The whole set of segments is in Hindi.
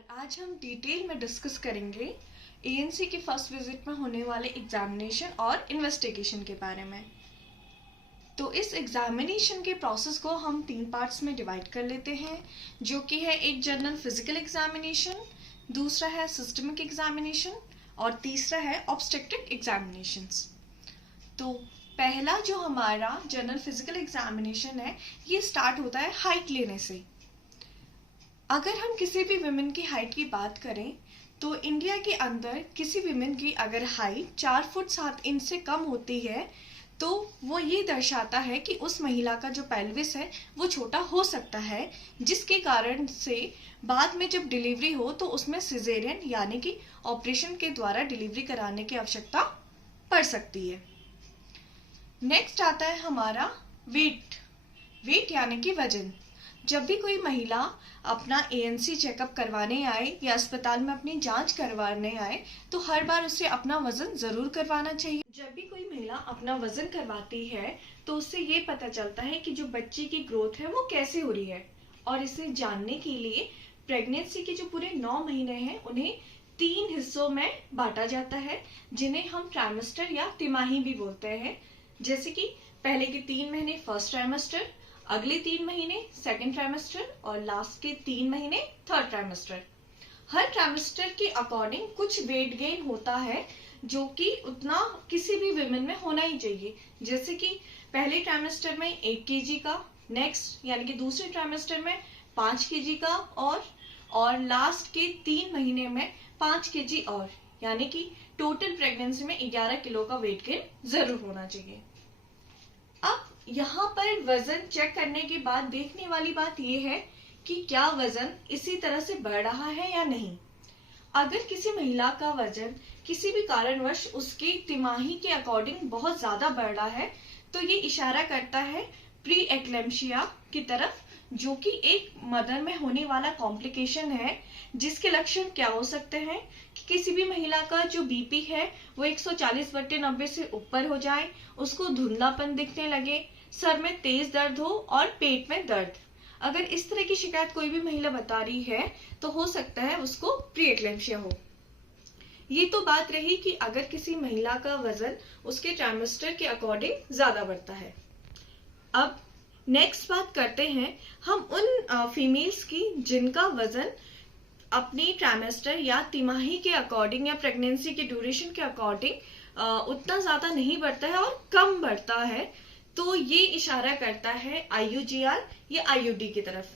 और आज हम डिटेल में डिस्कस करेंगे एएनसी के फर्स्ट विजिट में होने वाले एग्जामिनेशन और इन्वेस्टिगेशन के बारे में। तो इस एग्जामिनेशन के प्रोसेस को हम 3 पार्ट्स में डिवाइड कर लेते हैं, जो कि है एक जनरल फिजिकल एग्जामिनेशन, दूसरा है सिस्टमिक एग्जामिनेशन और तीसरा है ऑब्स्टेट्रिक एग्जामिनेशंस। तो पहला जो हमारा जनरल फिजिकल एग्जामिनेशन है, ये स्टार्ट होता है हाइट लेने से। अगर हम किसी भी विमेन की हाइट की बात करें तो इंडिया के अंदर किसी विमेन की अगर हाइट 4 फुट 7 इंच से कम होती है तो वो ये दर्शाता है कि उस महिला का जो पेल्विस है वो छोटा हो सकता है, जिसके कारण से बाद में जब डिलीवरी हो तो उसमें सिजेरियन यानी कि ऑपरेशन के द्वारा डिलीवरी कराने की आवश्यकता पड़ सकती है। नेक्स्ट आता है हमारा वेट यानी कि वजन। जब भी कोई महिला अपना एएनसी चेकअप करवाने आए या अस्पताल में अपनी जांच करवाने आए तो हर बार उसे अपना वजन जरूर करवाना चाहिए। जब भी कोई महिला अपना वजन करवाती है तो उससे ये पता चलता है कि जो बच्चे की ग्रोथ है वो कैसे हो रही है, और इसे जानने के लिए प्रेगनेंसी के जो पूरे 9 महीने हैं उन्हें 3 हिस्सों में बांटा जाता है, जिन्हें हम ट्राइमेस्टर या तिमाही भी बोलते हैं। जैसे कि पहले के 3 महीने फर्स्ट ट्राइमेस्टर, अगले 3 महीने सेकेंड ट्राइमेस्टर और लास्ट के 3 महीने थर्ड ट्राइमेस्टर। हर ट्राइमेस्टर के अकॉर्डिंग कुछ वेट गेन होता है, जो कि उतना किसी भी विमेन में होना ही चाहिए। जैसे कि पहले ट्राइमेस्टर में 1 kg का, नेक्स्ट यानी कि दूसरे ट्राइमेस्टर में 5 kg का और लास्ट के 3 महीने में 5 kg और, यानी कि टोटल प्रेगनेंसी में 11 किलो का वेट गेन जरूर होना चाहिए। अब यहाँ पर वजन चेक करने के बाद देखने वाली बात यह है कि क्या वजन इसी तरह से बढ़ रहा है या नहीं। अगर किसी महिला का वजन किसी भी कारणवश उसकी तिमाही के अकॉर्डिंग बहुत ज्यादा बढ़ रहा है तो ये इशारा करता है प्री एक्लेम्शिया की तरफ, जो कि एक मदर में होने वाला कॉम्प्लिकेशन है, जिसके लक्षण क्या हो सकते हैं कि किसी भी महिला का जो बीपी है वो 140/90 से ऊपर हो जाए, उसको धुंधलापन दिखने लगे, सर में तेज दर्द हो और पेट में दर्द। अगर इस तरह की शिकायत कोई भी महिला बता रही है तो हो सकता है उसको प्री एक्लेम्शिया हो। ये तो बात रही कि अगर किसी महिला का वजन उसके ट्राइमेस्टर के अकॉर्डिंग ज्यादा बढ़ता है। अब नेक्स्ट बात करते हैं हम उन फीमेल्स की जिनका वजन अपनी ट्राइमेस्टर या तिमाही के अकॉर्डिंग या प्रेगनेंसी के ड्यूरेशन के अकॉर्डिंग उतना ज्यादा नहीं बढ़ता है और कम बढ़ता है, तो ये इशारा करता है आईयूजीआर या आईयूडी की तरफ।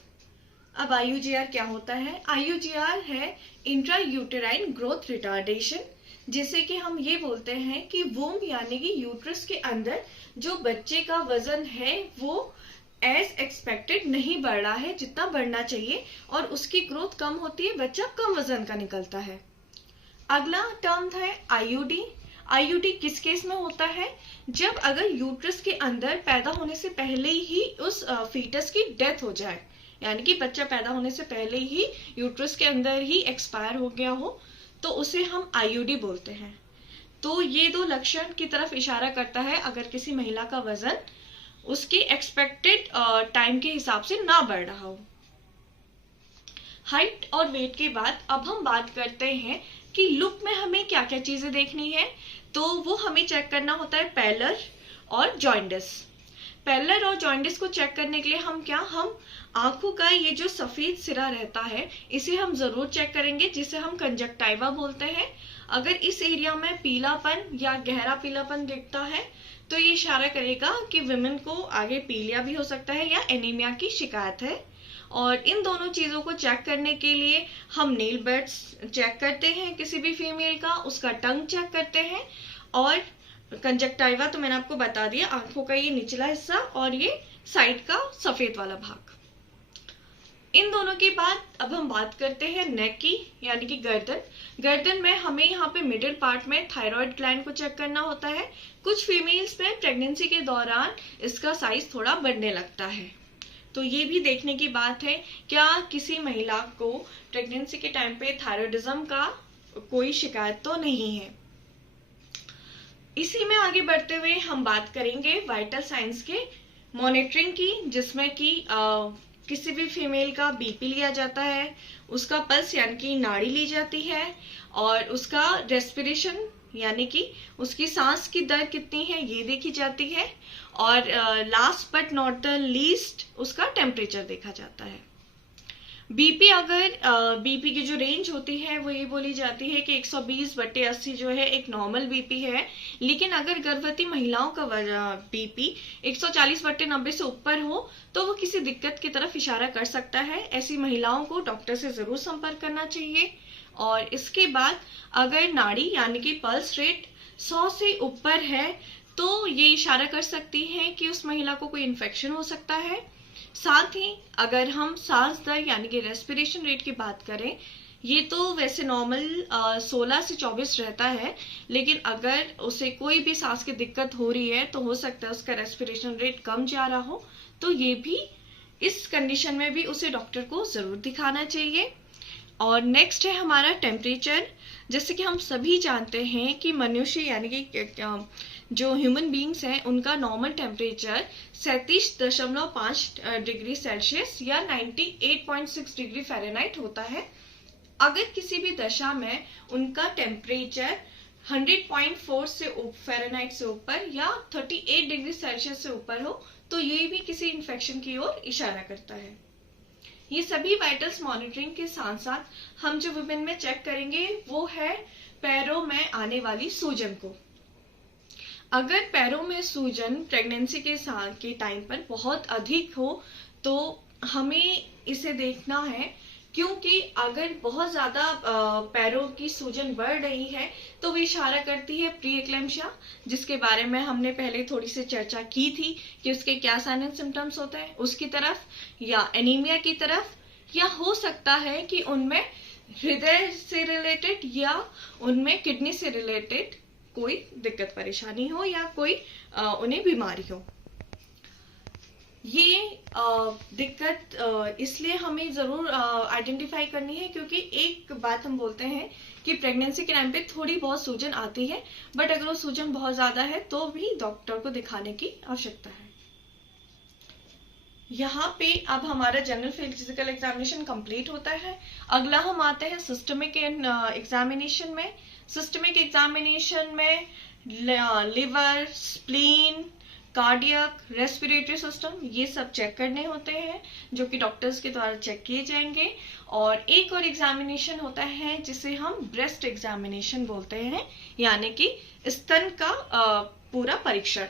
अब आईयूजीआर क्या होता है? आईयूजीआर है इंट्रा यूटेराइन ग्रोथ रिटार्डेशन, जिसे कि हम ये बोलते हैं कि वूम्ब यानी कि यूट्रस के अंदर जो बच्चे का वजन है वो एज एक्सपेक्टेड नहीं बढ़ रहा है जितना बढ़ना चाहिए, और उसकी ग्रोथ कम होती है, बच्चा कम वजन का निकलता है। अगला टर्म है आईयूडी। आईयूडी किस केस में होता है? जब अगर यूट्रस के अंदर पैदा होने से पहले ही उस फीटस की डेथ हो जाए, यानी कि बच्चा पैदा होने से पहले ही यूट्रस के अंदर ही एक्सपायर हो गया हो, तो उसे हम आईयूडी बोलते हैं। तो ये 2 लक्षण की तरफ इशारा करता है अगर किसी महिला का वजन उसके एक्सपेक्टेड टाइम के हिसाब से ना बढ़ रहा हो। हाइट और वेट के बाद अब हम बात करते हैं कि लुक में हमें क्या क्या चीजें देखनी है। तो वो हमें चेक करना होता है पैलर और जॉइंडिस। पैलर और जॉइंडिस को चेक करने के लिए हम आंखों का ये जो सफेद सिरा रहता है इसे हम जरूर चेक करेंगे, जिसे हम कंजक्टाइवा बोलते हैं। अगर इस एरिया में पीलापन या गहरा पीलापन दिखता है तो ये इशारा करेगा कि विमेन को आगे पीलिया भी हो सकता है या एनीमिया की शिकायत है। और इन दोनों चीजों को चेक करने के लिए हम नेल बेड्स चेक करते हैं किसी भी फीमेल का, उसका टंग चेक करते हैं, और कंजक्टाइवा तो मैंने आपको बता दिया, आंखों का ये निचला हिस्सा और ये साइड का सफेद वाला भाग। इन दोनों के बाद अब हम बात करते हैं नेक की, यानी कि गर्दन। गर्दन में हमें यहाँ पे मिडिल पार्ट में थायराइड ग्लैंड को चेक करना होता है। कुछ फीमेल्स में प्रेगनेंसी के दौरान इसका साइज थोड़ा बढ़ने लगता है, तो ये भी देखने की बात है क्या किसी महिला को प्रेगनेंसी के टाइम पे थायराइडिज्म का कोई शिकायत तो नहीं है। इसी में आगे बढ़ते हुए हम बात करेंगे वाइटल साइंस के मॉनिटरिंग की, जिसमें कि किसी भी फीमेल का बीपी लिया जाता है, उसका पल्स यानी कि नाड़ी ली जाती है, और उसका रेस्पिरेशन यानी कि उसकी सांस की दर कितनी है ये देखी जाती है, और last but not the least उसका टेम्परेचर देखा जाता है। बीपी, अगर बीपी की जो रेंज होती है वो ये बोली जाती है कि 120/80 जो है एक नॉर्मल बीपी है, लेकिन अगर गर्भवती महिलाओं का बीपी 140/90 से ऊपर हो तो वो किसी दिक्कत की तरफ इशारा कर सकता है। ऐसी महिलाओं को डॉक्टर से जरूर संपर्क करना चाहिए। और इसके बाद अगर नाड़ी यानी कि पल्स रेट 100 से ऊपर है तो ये इशारा कर सकती है कि उस महिला को कोई इन्फेक्शन हो सकता है। साथ ही अगर हम सांस दर यानी कि रेस्पिरेशन रेट की बात करें, ये तो वैसे नॉर्मल 16 से 24 रहता है, लेकिन अगर उसे कोई भी सांस की दिक्कत हो रही है तो हो सकता है उसका रेस्पिरेशन रेट कम जा रहा हो, तो ये भी इस कंडीशन में भी उसे डॉक्टर को जरूर दिखाना चाहिए। और नेक्स्ट है हमारा टेम्परेचर। जैसे कि हम सभी जानते हैं कि मनुष्य यानी कि जो ह्यूमन बींग्स हैं उनका नॉर्मल टेम्परेचर 37.5 डिग्री सेल्सियस या 98.6 डिग्री फ़ारेनहाइट होता है। अगर किसी भी दशा में उनका टेम्परेचर 100.4 से फ़ारेनहाइट से ऊपर या 38 डिग्री सेल्सियस से ऊपर हो तो ये भी किसी इन्फेक्शन की ओर इशारा करता है। ये सभी वाइटल्स मॉनिटरिंग के साथ साथ हम जो वुमेन में चेक करेंगे वो है पैरों में आने वाली सूजन को। अगर पैरों में सूजन प्रेगनेंसी के टाइम पर बहुत अधिक हो तो हमें इसे देखना है, क्योंकि अगर बहुत ज़्यादा पैरों की सूजन बढ़ रही है तो वो इशारा करती है प्री एक्लेम्पशिया, जिसके बारे में हमने पहले थोड़ी सी चर्चा की थी कि उसके क्या साइन एंड सिम्टम्स होते हैं, उसकी तरफ या एनीमिया की तरफ, या हो सकता है कि उनमें हृदय से रिलेटेड या उनमें किडनी से रिलेटेड कोई दिक्कत परेशानी हो या कोई उन्हें बीमारी हो। ये दिक्कत इसलिए हमें ज़रूर आइडेंटिफाई करनी है क्योंकि एक बात हम बोलते हैं कि प्रेगनेंसी के टाइम पे थोड़ी बहुत सूजन आती है, बट अगर वो सूजन बहुत ज़्यादा है तो भी डॉक्टर को दिखाने की आवश्यकता है। यहाँ पे अब हमारा जनरल फिजिकल एग्जामिनेशन कंप्लीट होता है। अगला हम आते हैं सिस्टमिक एग्जामिनेशन में। सिस्टमिक एग्जामिनेशन में liver, spleen, cardiac, respiratory system ये सब चेक करने होते हैं जो कि डॉक्टर्स के द्वारा चेक किए जाएंगे। और एक और एग्जामिनेशन होता है जिसे हम ब्रेस्ट एग्जामिनेशन बोलते हैं, यानी कि स्तन का पूरा परीक्षण,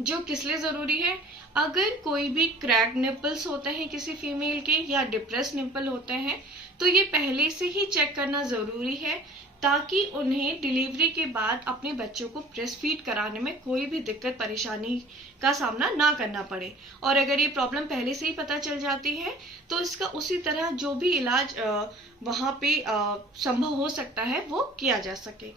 जो किस लिए जरूरी है। अगर कोई भी क्रैक निपल्स होते हैं किसी फीमेल के या डिप्रेस निपल होते हैं तो ये पहले से ही चेक करना जरूरी है ताकि उन्हें डिलीवरी के बाद अपने बच्चों को ब्रेस्ट फीड कराने में कोई भी दिक्कत परेशानी का सामना ना करना पड़े। और अगर ये प्रॉब्लम पहले से ही पता चल जाती है तो इसका उसी तरह जो भी इलाज वहाँ पे संभव हो सकता है वो किया जा सके।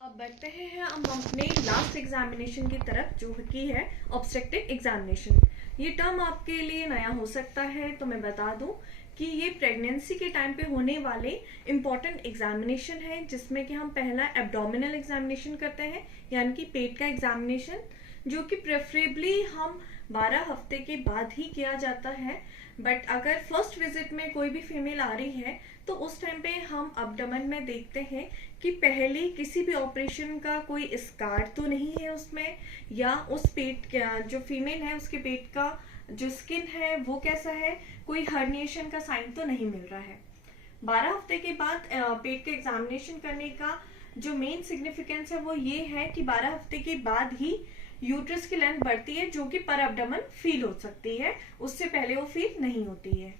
अब बढ़ते हैं हम अपने लास्ट एग्जामिनेशन की तरफ जो कि है ऑब्स्टेट्रिक एग्जामिनेशन। ये टर्म आपके लिए नया हो सकता है तो मैं बता दूं कि ये प्रेगनेंसी के टाइम पे होने वाले इम्पॉर्टेंट एग्जामिनेशन है, जिसमें कि हम पहला एब्डोमिनल एग्जामिनेशन करते हैं यानी कि पेट का एग्जामिनेशन, जो कि प्रेफरेबली हम 12 हफ्ते के बाद ही किया जाता है। बट अगर फर्स्ट विजिट में कोई भी फीमेल आ रही है तो उस टाइम पे हम एब्डोमेन में देखते हैं कि पहले किसी भी ऑपरेशन का कोई स्कार तो नहीं है उसमें, या उस पेट का जो फीमेल है उसके पेट का जो स्किन है वो कैसा है, कोई हर्निएशन का साइन तो नहीं मिल रहा है। 12 हफ्ते के बाद पेट का एग्जामिनेशन करने का जो मेन सिग्निफिकेंस है वो ये है कि 12 हफ्ते के बाद ही यूट्रस की लेंथ बढ़ती है जो कि पर एब्डोमेन फील हो सकती है, उससे पहले वो फील नहीं होती है।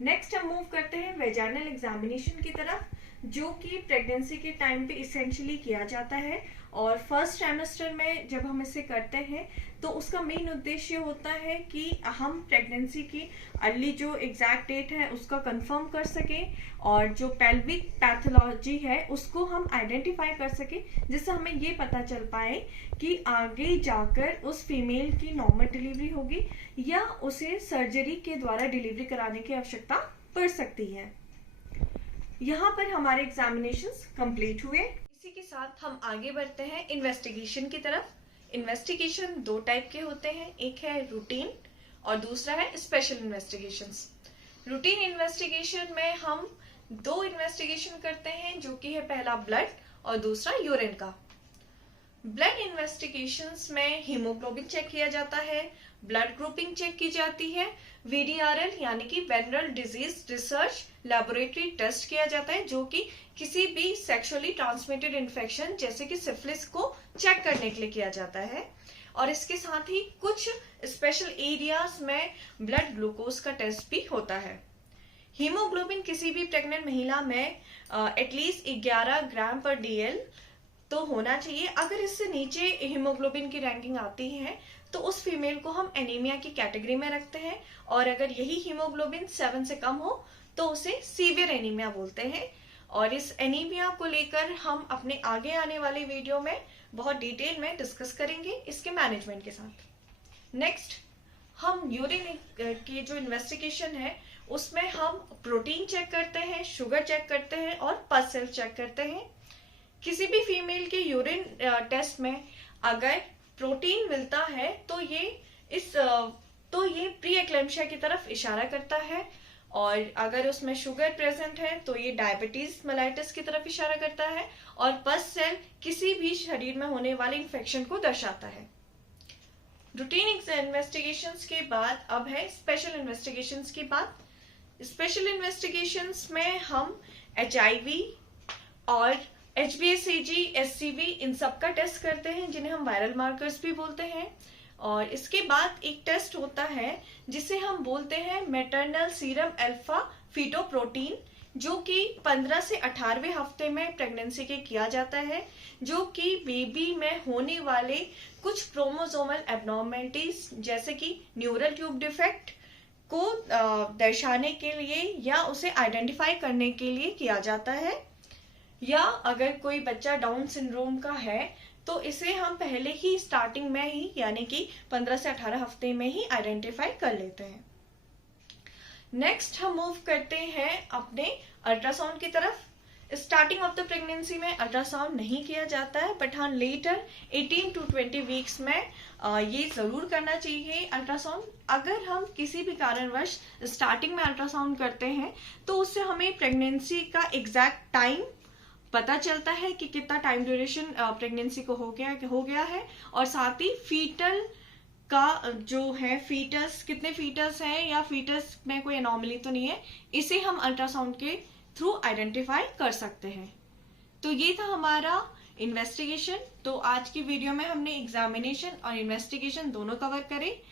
नेक्स्ट हम मूव करते हैं वेजाइनल एग्जामिनेशन की तरफ, जो कि प्रेगनेंसी के टाइम पे इसेंशियली किया जाता है। और फर्स्ट ट्राइमेस्टर में जब हम इसे करते हैं तो उसका मेन उद्देश्य होता है कि हम प्रेगनेंसी की अर्ली जो एग्जैक्ट डेट है उसका कंफर्म कर सकें और जो पेल्विक पैथोलॉजी है उसको हम आइडेंटिफाई कर सकें, जिससे हमें ये पता चल पाए कि आगे जाकर उस फीमेल की नॉर्मल डिलीवरी होगी या उसे सर्जरी के द्वारा डिलीवरी कराने की आवश्यकता पड़ सकती है। यहाँ पर हमारे एग्जामिनेशंस कंप्लीट हुए। इसी के साथ हम आगे बढ़ते हैं इन्वेस्टिगेशन की तरफ। इन्वेस्टिगेशन 2 टाइप के होते हैं, एक है रूटीन और दूसरा है स्पेशल इन्वेस्टिगेशंस। रूटीन इन्वेस्टिगेशन में हम 2 इन्वेस्टिगेशन करते हैं, जो कि है पहला ब्लड और दूसरा यूरिन का। ब्लड इन्वेस्टिगेशंस में हीमोग्लोबिन चेक किया जाता है, ब्लड ग्रुपिंग चेक की जाती है, VDRL यानी कि venereal disease research laboratory test किया जाता है, जो कि किसी भी सेक्सुअली ट्रांसमिटेड इन्फेक्शन जैसे कि सिफिलिस को चेक करने के लिए किया जाता है। और इसके साथ ही कुछ स्पेशल एरियाज में ब्लड ग्लूकोज का टेस्ट भी होता है। हीमोग्लोबिन किसी भी प्रेग्नेंट महिला में एटलीस्ट 11 ग्राम पर DL तो होना चाहिए। अगर इससे नीचे हीमोग्लोबिन की रैंकिंग आती है तो उस फीमेल को हम एनीमिया की कैटेगरी में रखते हैं, और अगर यही हीमोग्लोबिन 7 से कम हो तो उसे सीवियर एनीमिया बोलते हैं। और इस एनीमिया को लेकर हम अपने आगे आने वाले वीडियो में बहुत डिटेल में डिस्कस करेंगे इसके मैनेजमेंट के साथ। नेक्स्ट हम यूरिन की जो इन्वेस्टिगेशन है उसमें हम प्रोटीन चेक करते हैं, शुगर चेक करते हैं और पस सेल चेक करते हैं। किसी भी फीमेल के यूरिन टेस्ट में अगर प्रोटीन मिलता है तो ये प्री एक्लेम्पशिया की तरफ इशारा करता है, और अगर उसमें शुगर प्रेजेंट है तो ये डायबिटीज मेलाइटिस की तरफ इशारा करता है, और पस सेल किसी भी शरीर में होने वाले इन्फेक्शन को दर्शाता है। रूटीन इन्वेस्टिगेशंस के बाद अब है स्पेशल इन्वेस्टिगेशंस की बात। स्पेशल इन्वेस्टिगेशंस में हम HIV और HbA1c, HCV इन सब का टेस्ट करते हैं, जिन्हें हम वायरल मार्कर्स भी बोलते हैं। और इसके बाद एक टेस्ट होता है जिसे हम बोलते हैं मैटरनल सीरम अल्फा फीटोप्रोटीन, जो कि 15 से 18वें हफ्ते में प्रेगनेंसी के किया जाता है, जो कि बेबी में होने वाले कुछ क्रोमोसोमल एबनॉर्मलिटीज जैसे कि न्यूरल ट्यूब डिफेक्ट को दर्शाने के लिए या उसे आइडेंटिफाई करने के लिए किया जाता है। या अगर कोई बच्चा डाउन सिंड्रोम का है तो इसे हम पहले ही स्टार्टिंग में ही यानी कि 15 से 18 हफ्ते में ही आइडेंटिफाई कर लेते हैं। नेक्स्ट हम मूव करते हैं अपने अल्ट्रासाउंड की तरफ। स्टार्टिंग ऑफ द प्रेगनेंसी में अल्ट्रासाउंड नहीं किया जाता है, बट हाँ लेटर 18 to 20 वीक्स में ये जरूर करना चाहिए अल्ट्रासाउंड। अगर हम किसी भी कारणवश स्टार्टिंग में अल्ट्रासाउंड करते हैं तो उससे हमें प्रेगनेंसी का एग्जैक्ट टाइम पता चलता है कि कितना टाइम ड्यूरेशन प्रेगनेंसी को हो गया है, और साथ ही फीटल का जो है फीटस कितने फीटस हैं या फीटस में कोई एनॉमली तो नहीं है, इसे हम अल्ट्रासाउंड के थ्रू आइडेंटिफाई कर सकते हैं। तो ये था हमारा इन्वेस्टिगेशन। तो आज की वीडियो में हमने एग्जामिनेशन और इन्वेस्टिगेशन दोनों कवर करे।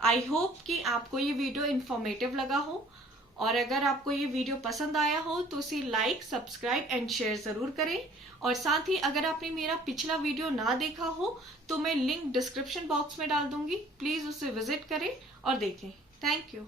आई होप कि आपको ये वीडियो इंफॉर्मेटिव लगा हो, और अगर आपको ये वीडियो पसंद आया हो तो इसे लाइक, सब्सक्राइब एंड शेयर जरूर करें। और साथ ही अगर आपने मेरा पिछला वीडियो ना देखा हो तो मैं लिंक डिस्क्रिप्शन बॉक्स में डाल दूंगी, प्लीज उसे विजिट करें और देखें। Thank you.